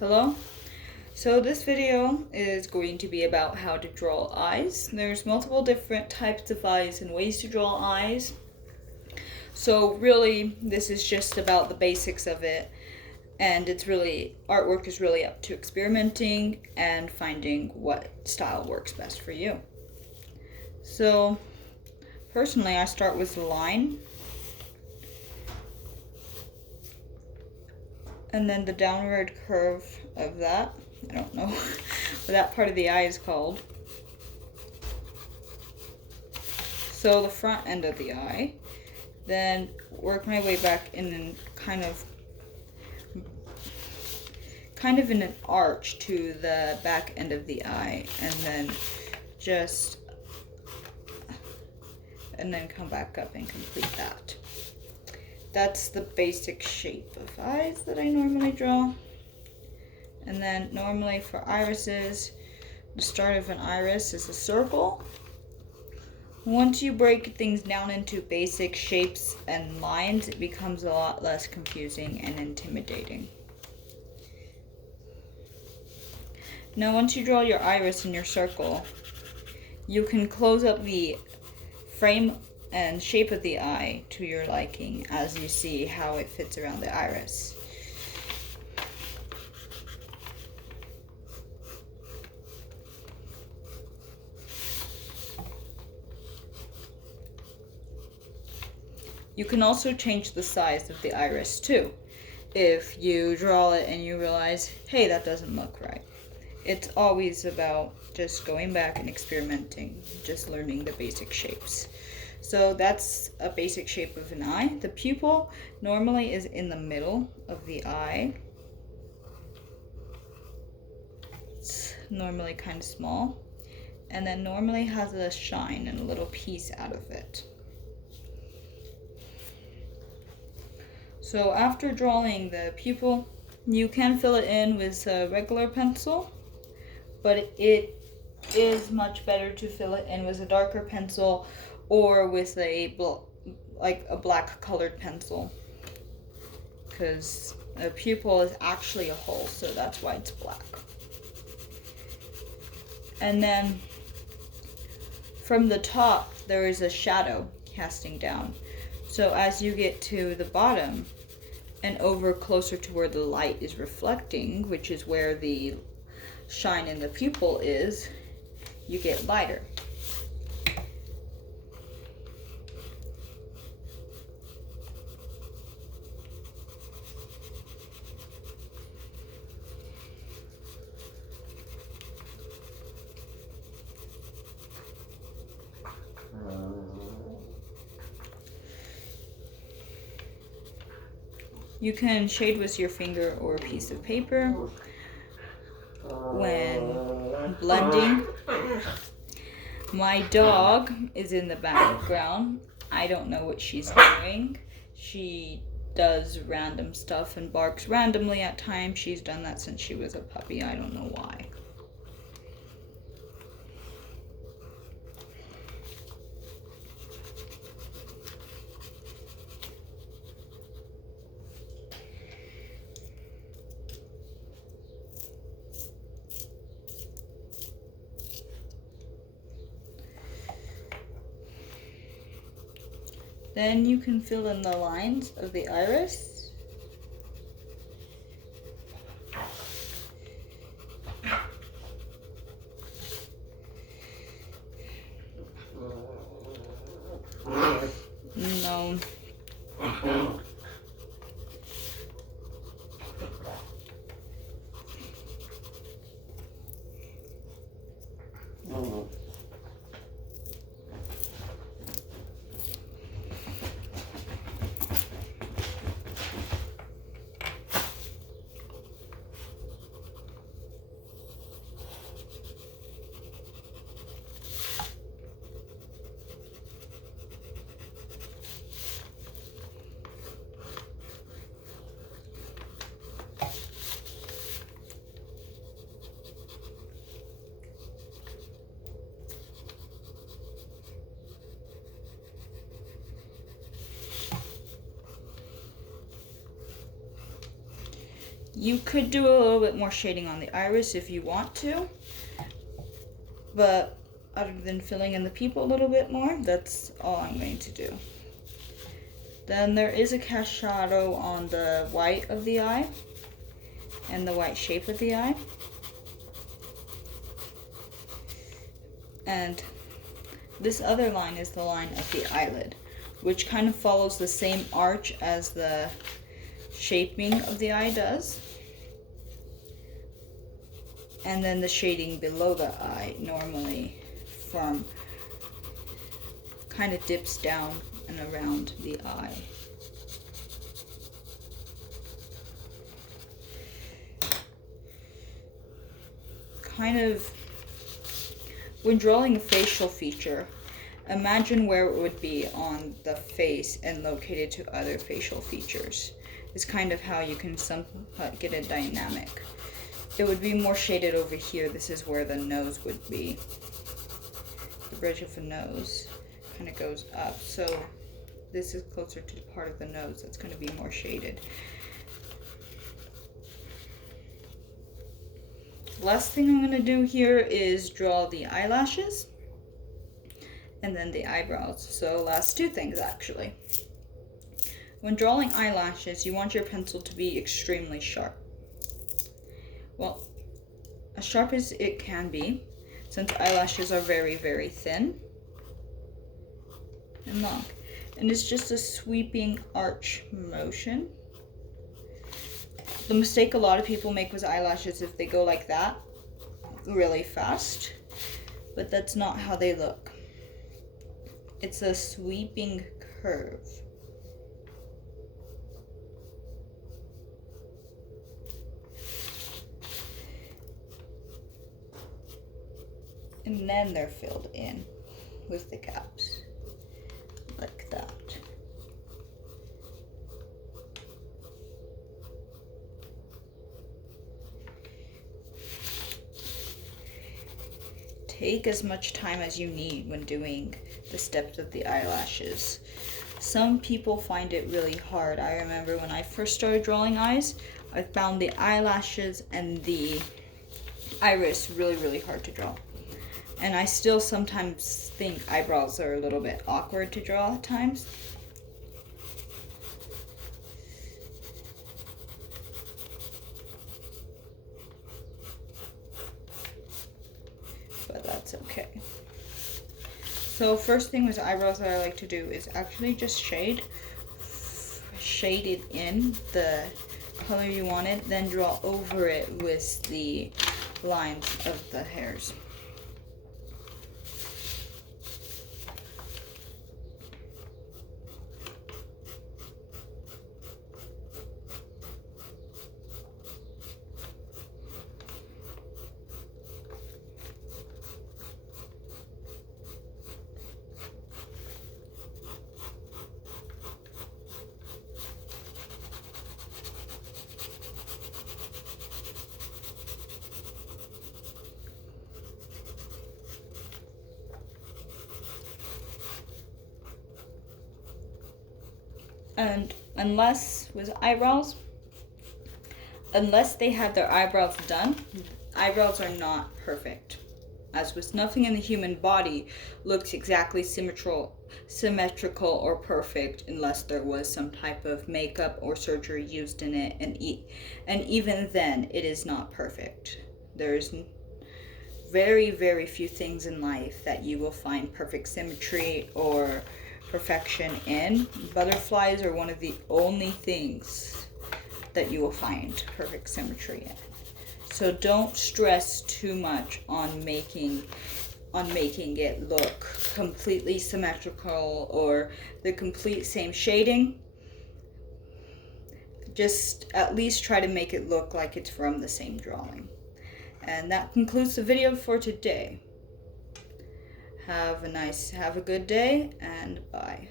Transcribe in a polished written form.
Hello. So this video is going to be about how to draw eyes. There's multiple different types of eyes and ways to draw eyes. So really, this is just about the basics of it. And artwork is really up to experimenting and finding what style works best for you. So personally, I start with the line. And then the downward curve of that. I don't know what that part of the eye is called. So the front end of the eye. Then work my way back and then kind of in an arch to the back end of the eye. And then come back up and complete that. That's the basic shape of eyes that I normally draw. And then normally for irises, the start of an iris is a circle. Once you break things down into basic shapes and lines, it becomes a lot less confusing and intimidating. Now once you draw your iris in your circle, you can close up the frame and shape of the eye to your liking as you see how it fits around the iris. You can also change the size of the iris too. If you draw it and you realize, hey, that doesn't look right. It's always about just going back and experimenting, just learning the basic shapes. So that's a basic shape of an eye. The pupil normally is in the middle of the eye. It's normally kind of small. And then normally has a shine and a little piece out of it. So after drawing the pupil, you can fill it in with a regular pencil, but it is much better to fill it in with a darker pencil or with a black colored pencil, because a pupil is actually a hole, so that's why it's black. And then from the top there is a shadow casting down. So as you get to the bottom and over closer to where the light is reflecting, which is where the shine in the pupil is, you get lighter. You can shade with your finger or a piece of paper when blending. My dog is in the background. I don't know what she's doing. She does random stuff and barks randomly at times. She's done that since she was a puppy. I don't know why. Then you can fill in the lines of the iris. No. You could do a little bit more shading on the iris if you want to, but other than filling in the pupil a little bit more, that's all I'm going to do. Then there is a cast shadow on the white of the eye and the white shape of the eye. And this other line is the line of the eyelid, which kind of follows the same arch as the shaping of the eye does. And then the shading below the eye normally from kind of dips down and around the eye. Kind of, when drawing a facial feature, imagine where it would be on the face and located to other facial features. Is kind of how you can somewhat get a dynamic. It would be more shaded over here. This is where the nose would be. The bridge of the nose kind of goes up. So this is closer to the part of the nose that's going to be more shaded. Last thing I'm going to do here is draw the eyelashes and then the eyebrows. So last two things actually. When drawing eyelashes, you want your pencil to be extremely sharp. Well, as sharp as it can be, since eyelashes are very, very thin and long. And it's just a sweeping arch motion. The mistake a lot of people make with eyelashes if they go like that really fast, but that's not how they look. It's a sweeping curve. And then they're filled in with the gaps, like that. Take as much time as you need when doing the steps of the eyelashes. Some people find it really hard. I remember when I first started drawing eyes, I found the eyelashes and the iris really, really hard to draw. And I still sometimes think eyebrows are a little bit awkward to draw at times. But that's okay. So first thing with eyebrows that I like to do is actually just shade it in the color you wanted, then draw over it with the lines of the hairs. And unless with eyebrows, unless they have their eyebrows done, eyebrows are not perfect. As with nothing in the human body looks exactly symmetrical or perfect unless there was some type of makeup or surgery used in it, and even then it is not perfect. There's very, very few things in life that you will find perfect symmetry or perfection in. Butterflies are one of the only things that you will find perfect symmetry in. So don't stress too much on making it look completely symmetrical or the complete same shading. Just at least try to make it look like it's from the same drawing. And that concludes the video for today. Have a good day, and bye.